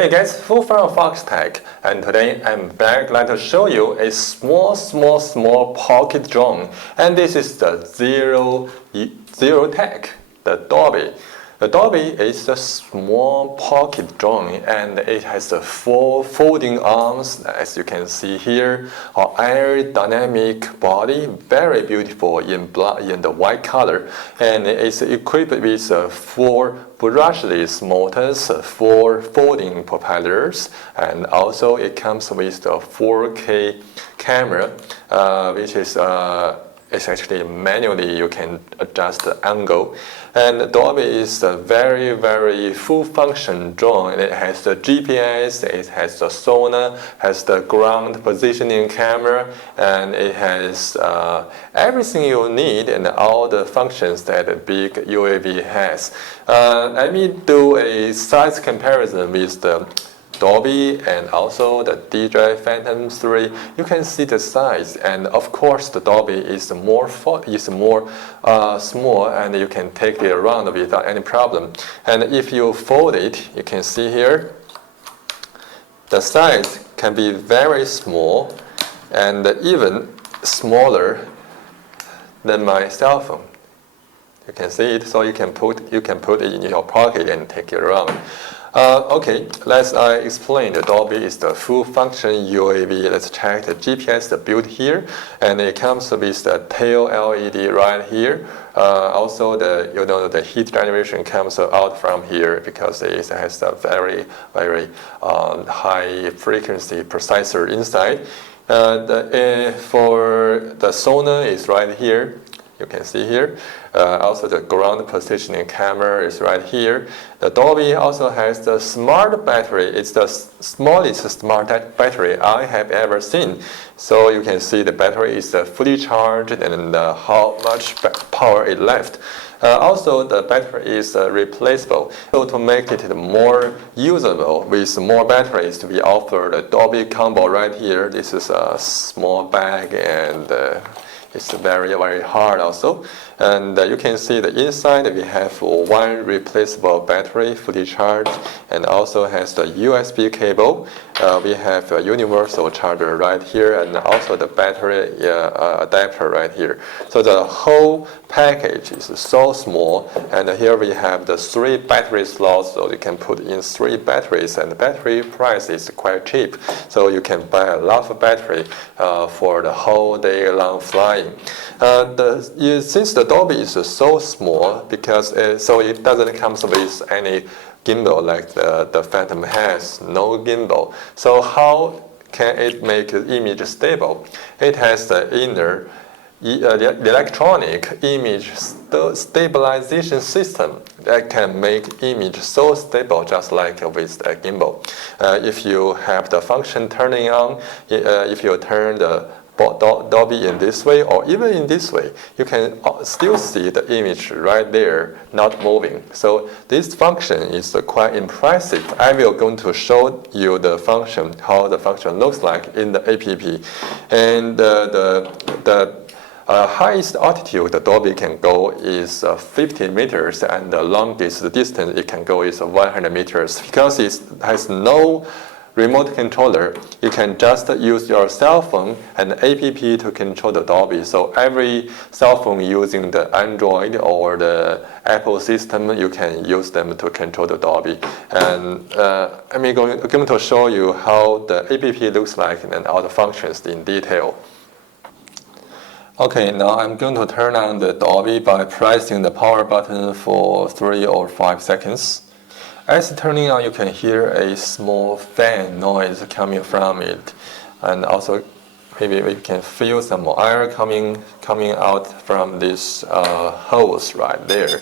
Hey guys, Fu from Foxtech, and today I'm very glad to show you a small pocket drone, and this is the Zero Tech, the Dobby. The Dobby is a small pocket drone, and it has a 4 folding arms, as you can see here, an aerodynamic body, very beautiful in the white color, and it's equipped with 4 brushless motors, 4 folding propellers, and also it comes with the 4K camera, which is it's actually manually you can adjust the angle. And Dobby is a very full function drone. It has the GPS, it has the sonar, has the ground positioning camera, and it has everything you need and all the functions that a big UAV has. Let me do a size comparison with the Dobby and also the DJI Phantom 3. You can see the size, and of course the Dobby is more small, and you can take it around without any problem. And if you fold it, you can see here the size can be very small and even smaller than my cell phone. You can see it, so you can put it in your pocket and take it around. Okay, let's explain. The Dobby is the full function UAV. Let's check the GPS built here, and it comes with the tail LED right here. Also, the heat generation comes out from here because it has a very high frequency processor inside. For the sonar is right here. You can see here. Also, the ground positioning camera is right here. The Dobby also has the smart battery. It's the smallest smart battery I have ever seen. So you can see the battery is fully charged and how much power it left. Also, the battery is replaceable. So to make it more usable with more batteries, we offer the Dobby combo right here. This is a small bag, and it's very hard also. And you can see the inside we have 1 replaceable battery fully charged, and also has the USB cable. We have a universal charger right here, and also the battery adapter right here. So the whole package is so small, and here we have the 3 battery slots, so you can put in 3 batteries, and the battery price is quite cheap. So you can buy a lot of battery for the whole day long flying. Since the Dobby is so small, because so it doesn't come with any gimbal like the Phantom has, no gimbal. So how can it make the image stable? It has the inner electronic image stabilization system that can make image so stable, just like with a gimbal. If you have the function turning on, if you turn the Dobby in this way or even in this way, you can still see the image right there, not moving. So this function is quite impressive. I will going to show you the function, how the function looks like in the app. And the highest altitude the Dobby can go is 50 meters, and the longest distance it can go is 100 meters. Because it has no remote controller, you can just use your cell phone and app to control the Dobby. So every cell phone using the Android or the Apple system, you can use them to control the Dobby. And I'm going to show you how the app looks like and all the functions in detail. Okay, now I'm going to turn on the Dobby by pressing the power button for 3 or 5 seconds. As turning on, you can hear a small fan noise coming from it, and also maybe we can feel some air coming out from these holes right there.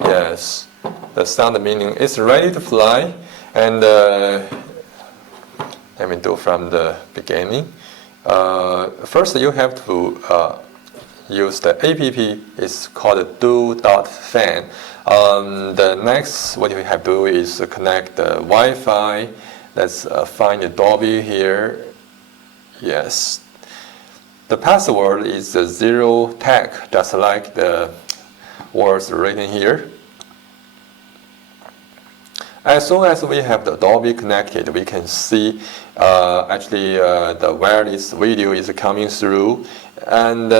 Yes, the sound meaning it's ready to fly. And let me do from the beginning. First, you have to use the app. It's called do.fan. The next, what we have to do is connect the Wi-Fi. Let's find the Dobby here. Yes. The password is Zero Tech, just like the words written here. As soon as we have the Dobby connected, we can see the wireless video is coming through, and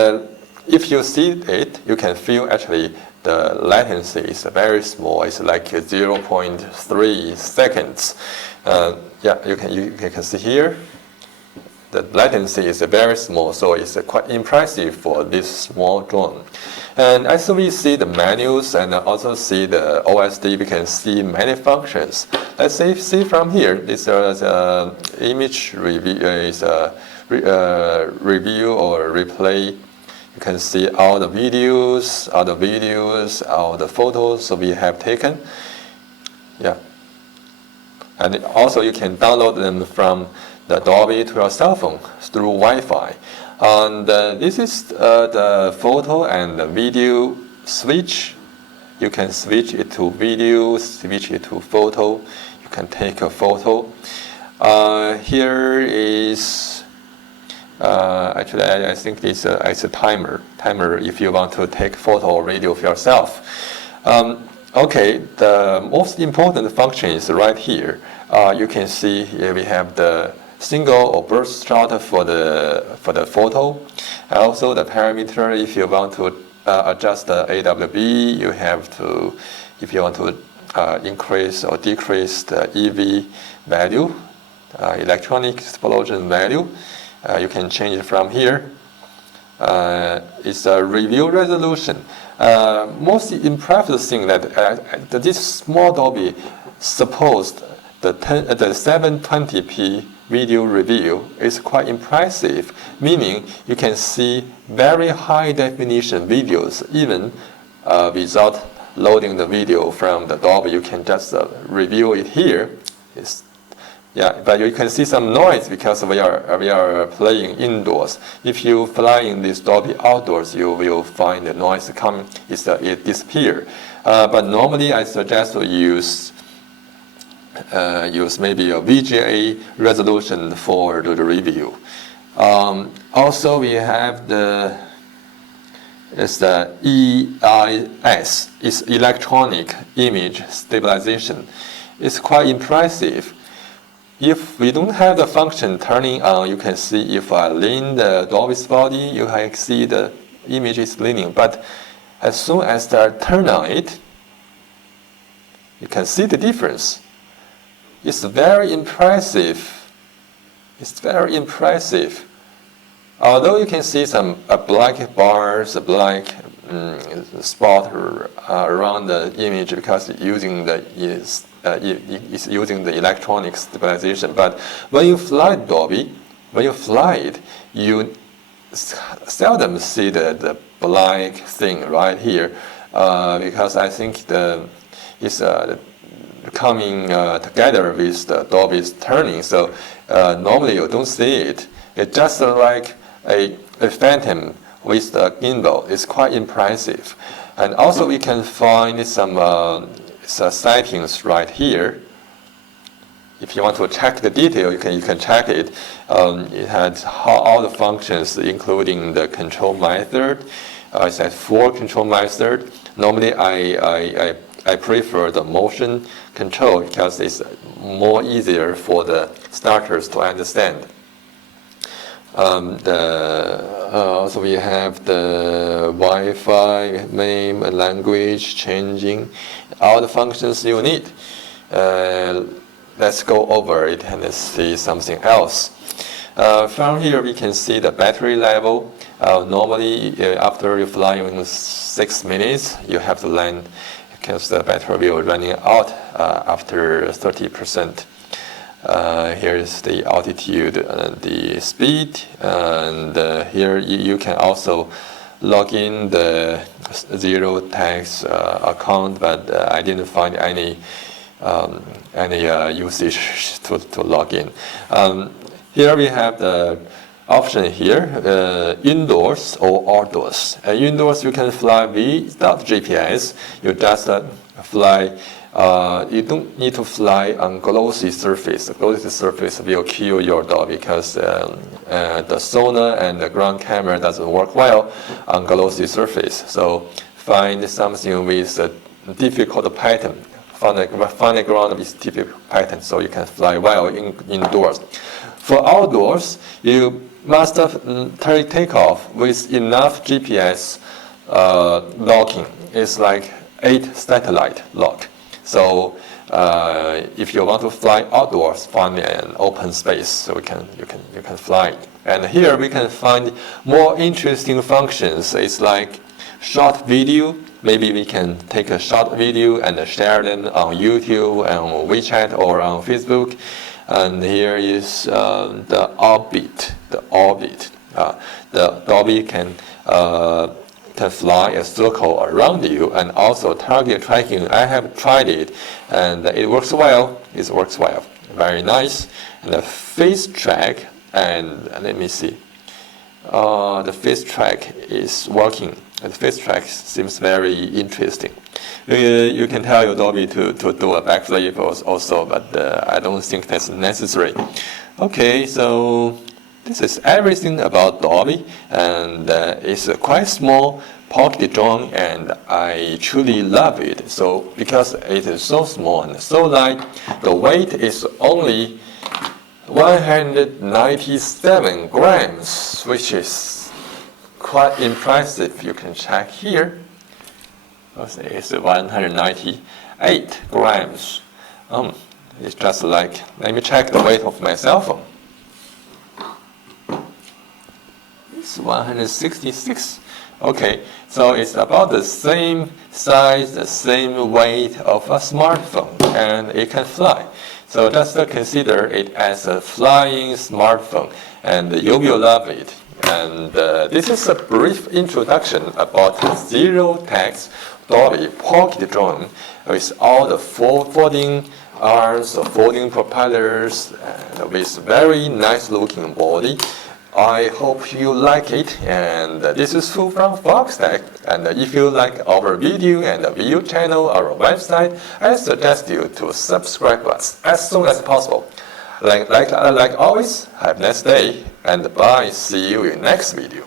if you see it, you can feel actually the latency is very small. It's like 0.3 seconds. You can see here. The latency is very small, so it's quite impressive for this small drone. And as we see the menus and also see the OSD, we can see many functions. Let's see from here. This is image review, review or replay. You can see all the videos, all the photos we have taken. Yeah. And also you can download them from the Dobby to your cell phone through Wi-Fi. And this is the photo and the video switch. You can switch it to video, switch it to photo. You can take a photo. Here is actually I think it's a timer if you want to take photo or video of yourself. Okay, the most important function is right here. You can see here we have the single or burst shot for the photo. Also the parameter, if you want to adjust the AWB, you have to, if you want to increase or decrease the EV value, electronic explosion value, you can change it from here. It's a review resolution. Most impressive thing that this small Dobby supposed the 720p video review is quite impressive, meaning you can see very high definition videos even without loading the video from the Dobby. You can just review it here. But you can see some noise because we are playing indoors. If you fly in this Dobby outdoors, you will find the noise coming. It disappears. But normally, I suggest to use maybe a VGA resolution for the review. Also, we have the EIS. It's electronic image stabilization. It's quite impressive. If we don't have the function turning on, you can see if I lean the Dobby's body, you can see the image is leaning. But as soon as I turn on it, you can see the difference. It's very impressive. It's very impressive. Although you can see some black bars, a black spot around the image because it's using the electronic stabilization. But when you fly Dobby, you seldom see the black thing right here because I think it's coming together with the Dobby's turning. So normally you don't see it. It's just like a phantom with the gimbal. It's quite impressive. And also we can find some settings right here. If you want to check the detail, you can check it. It has all the functions, including the control method. It has 4 control methods. Normally, I prefer the motion control because it's more easier for the starters to understand. Also we have the Wi-Fi name, language changing, all the functions you need. Let's go over it and see something else. From here we can see the battery level. Normally after you fly in 6 minutes, you have to land because the battery will running out after 30%. Here is the altitude and the speed, and here you can also log in the zero tax account, but I didn't find any usage to log in. Here we have the option here, indoors or outdoors. Indoors you can fly without GPS. You just fly. You don't need to fly on glossy surface. The glossy surface will kill your dog because the sonar and the ground camera doesn't work well on glossy surface. So find something with a difficult pattern. funny ground with TP pattern, so you can fly well indoors. For outdoors, you must take off with enough GPS locking. It's like 8 satellite lock. So if you want to fly outdoors, find an open space so you can fly. And here we can find more interesting functions. It's like short video. Maybe we can take a short video and share them on YouTube, on WeChat, or on Facebook. And here is the orbit. The Dobby can fly a circle around you, and also target tracking. I have tried it, and it works well. It works well. Very nice. And the face track, and let me see. The face track is working. The face track seems very interesting. You can tell your Dobby to do a backflip also, but I don't think that's necessary. Okay, so this is everything about Dobby, and it's a quite small pocket drone, and I truly love it. So because it is so small and so light, the weight is only 197 grams, which is quite impressive. You can check here. It's 198 grams. It's just like, let me check the weight of my cell phone. It's 166. Okay, so it's about the same size, the same weight of a smartphone, and it can fly. So just consider it as a flying smartphone, and you will love it. And this is a brief introduction about zero-tax Dobby pocket drone with all the folding arms, folding propellers, and with very nice looking body. I hope you like it, and this is Fu from Foxtech. And if you like our video and view channel, our website, I suggest you to subscribe us as soon as possible. Like always, have a nice day, and bye. See you in next video.